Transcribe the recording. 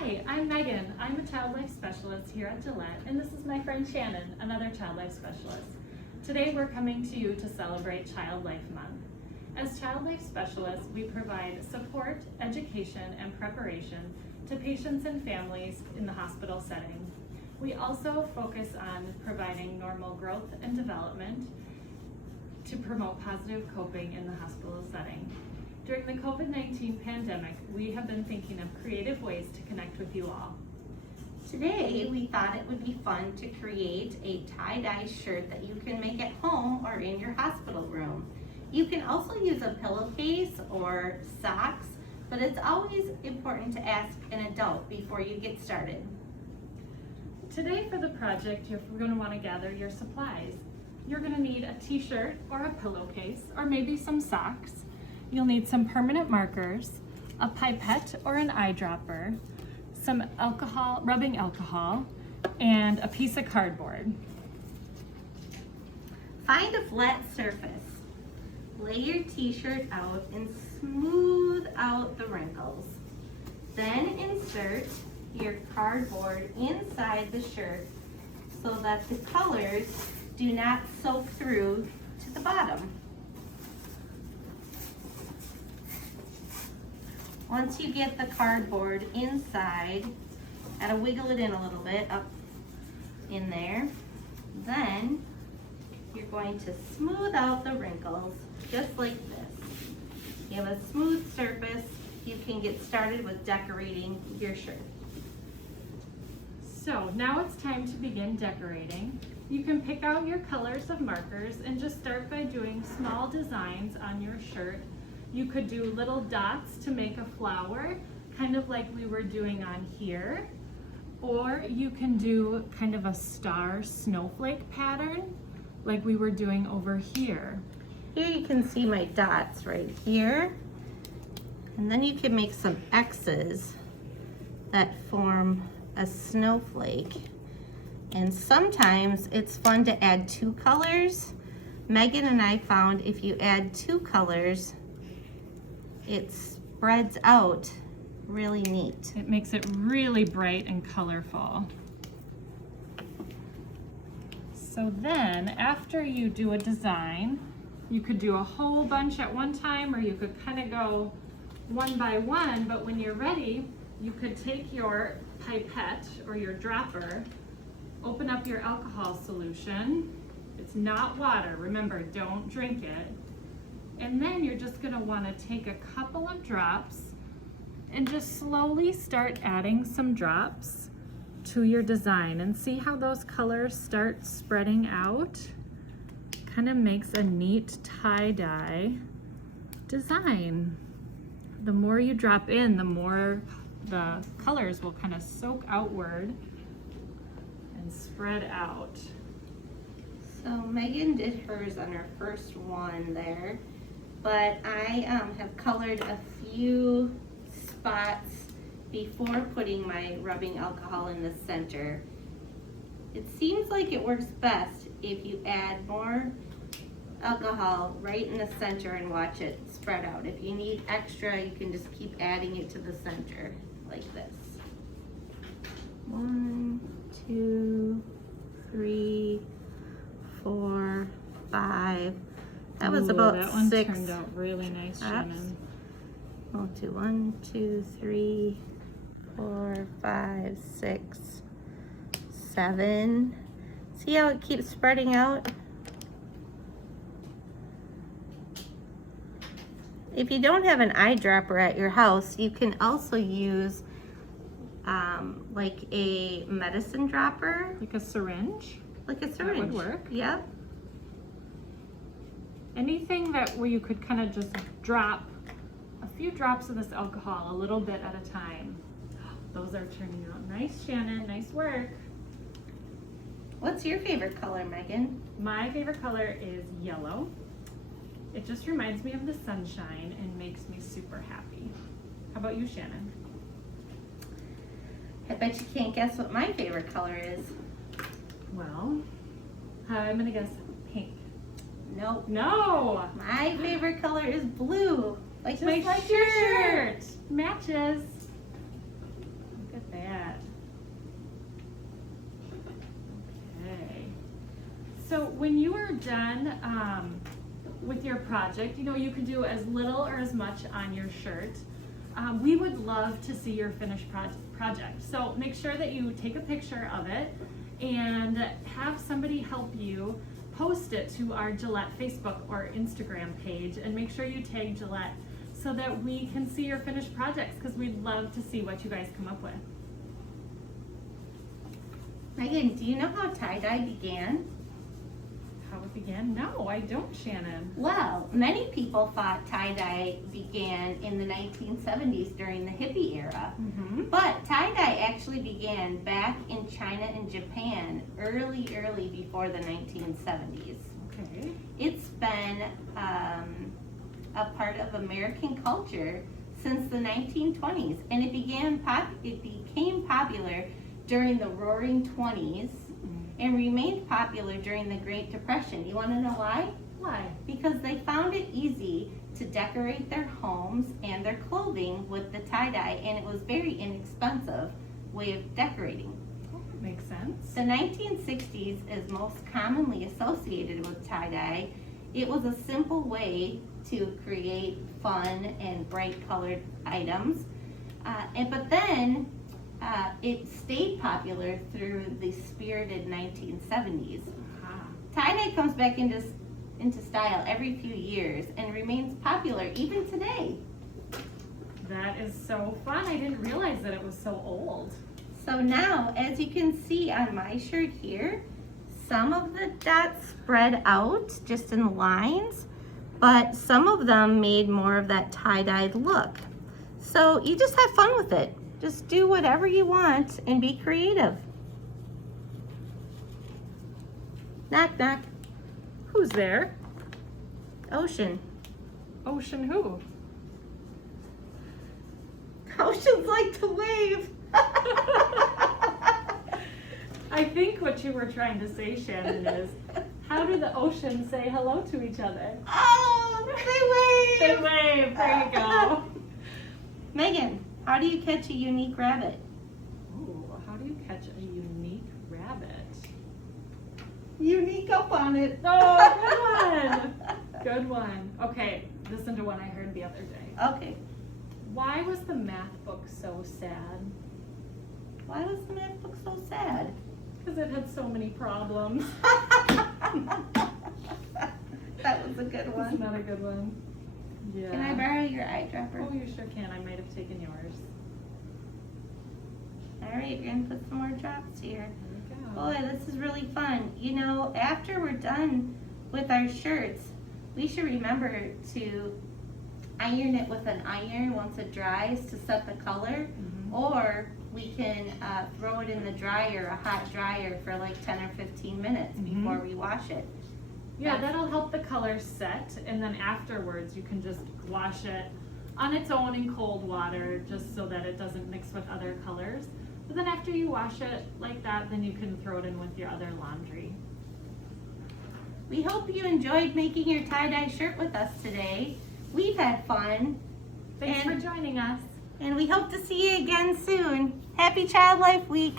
Hi, I'm Megan. I'm a child life specialist here at Gillette, and this is my friend Shannon, another child life specialist. Today we're coming to you to celebrate Child Life Month. As child life specialists, we provide support, education, and preparation to patients and families in the hospital setting. We also focus on providing normal growth and development to promote positive coping in the hospital setting. During the COVID-19 pandemic, we have been thinking of creative ways to connect with you all. Today, we thought it would be fun to create a tie-dye shirt that you can make at home or in your hospital room. You can also use a pillowcase or socks, but it's always important to ask an adult before you get started. Today for the project, you're going to want to gather your supplies. You're going to need a t-shirt or a pillowcase or maybe some socks. You'll need some permanent markers, a pipette or an eyedropper, some alcohol, rubbing alcohol, and a piece of cardboard. Find a flat surface. Lay your t-shirt out and smooth out the wrinkles. Then insert your cardboard inside the shirt so that the colors do not soak through to the bottom. Once you get the cardboard inside, gotta wiggle it in a little bit up in there, then you're going to smooth out the wrinkles just like this. You have a smooth surface, you can get started with decorating your shirt. So now it's time to begin decorating. You can pick out your colors of markers and just start by doing small designs on your shirt. You could do little dots to make a flower, kind of like we were doing on here. Or you can do kind of a star snowflake pattern, like we were doing over here. Here you can see my dots right here. And then you can make some X's that form a snowflake. And sometimes it's fun to add two colors. Megan and I found if you add two colors, it spreads out really neat. It makes it really bright and colorful. So then, after you do a design, you could do a whole bunch at one time, or you could kind of go one by one, but when you're ready, you could take your pipette or your dropper, open up your alcohol solution. It's not water, remember, don't drink it. And then you're just gonna wanna take a couple of drops and just slowly start adding some drops to your design and see how those colors start spreading out. Kind of makes a neat tie-dye design. The more you drop in, the more the colors will kind of soak outward and spread out. So Megan did hers on her first one there, but I have colored a few spots before putting my rubbing alcohol in the center. It seems like it works best if you add more alcohol right in the center and watch it spread out. If you need extra, you can just keep adding it to the center like this. 1, 2, 3, 4, 5. That was about that one 6. turned out really nice, Shannon. I'll do 1, 2, 3, 4, 5, 6, 7. See how it keeps spreading out? If you don't have an eyedropper at your house, you can also use like a medicine dropper. Like a syringe? Like a syringe. That would work. Yep. Anything where you could kind of just drop a few drops of this alcohol a little bit at a time. Those are turning out nice, Shannon. Nice work. What's your favorite color, Megan? My favorite color is yellow. It just reminds me of the sunshine and makes me super happy. How about you, Shannon? I bet you can't guess what my favorite color is. Well, I'm gonna guess pink. Nope. No! My favorite color is blue. Like Just my like shirt. your shirt. Matches. Look at bad. Okay. So when you are done with your project, you know, you can do as little or as much on your shirt. We would love to see your finished project. So make sure that you take a picture of it and have somebody help you post it to our Gillette Facebook or Instagram page, and make sure you tag Gillette so that we can see your finished projects, because we'd love to see what you guys come up with. Megan, do you know how tie-dye began? How it began? No, I don't, Shannon. Well, many people thought tie-dye began in the 1970s during the hippie era. Mm-hmm. But tie-dye actually began back in China and Japan early before the 1970s. Okay. It's been a part of American culture since the 1920s, and it became popular during the Roaring '20s and remained popular during the Great Depression. You want to know why? Why? Because they found it easy to decorate their homes and their clothing with the tie-dye, and it was very inexpensive way of decorating. Oh, that makes sense. The 1960s is most commonly associated with tie-dye. It was a simple way to create fun and bright colored items. But then it stayed popular through the spirited 1970s. Ah. Tie-dye comes back into style every few years and remains popular even today. That is so fun. I didn't realize that it was so old. So now, as you can see on my shirt here, some of the dots spread out just in lines, but some of them made more of that tie-dyed look. So you just have fun with it. Just do whatever you want and be creative. Knock, knock. Who's there? Ocean. Ocean who? Oceans like to wave. I think what you were trying to say, Shannon, is how do the oceans say hello to each other? Oh, they They wave. wave. There you go. Megan, how do you catch a unique rabbit? Ooh, how do you catch a unique rabbit? Unique up on it. Oh, good one. Good one. Okay, listen to one I heard the other day. Okay. Why was the math book so sad? Why was the math book so sad? Because it had so many problems. That was a good one. That's not a good one. Yeah. Can I borrow your eyedropper? Oh, you sure can. I might have taken yours. All right, you're gonna put some more drops here. There we go. Boy, this is really fun. You know, after we're done with our shirts, we should remember to iron it with an iron once it dries to set the color, Mhm. or we can throw it in the dryer, a hot dryer, for like 10 or 15 minutes Mhm. before we wash it. Yeah, that'll help the color set, and then afterwards you can just wash it on its own in cold water, just so that it doesn't mix with other colors. But then after you wash it like that, then you can throw it in with your other laundry. We hope you enjoyed making your tie-dye shirt with us today. We've had fun, Thanks And- for joining us. and we hope to see you again soon. Happy Child Life Week!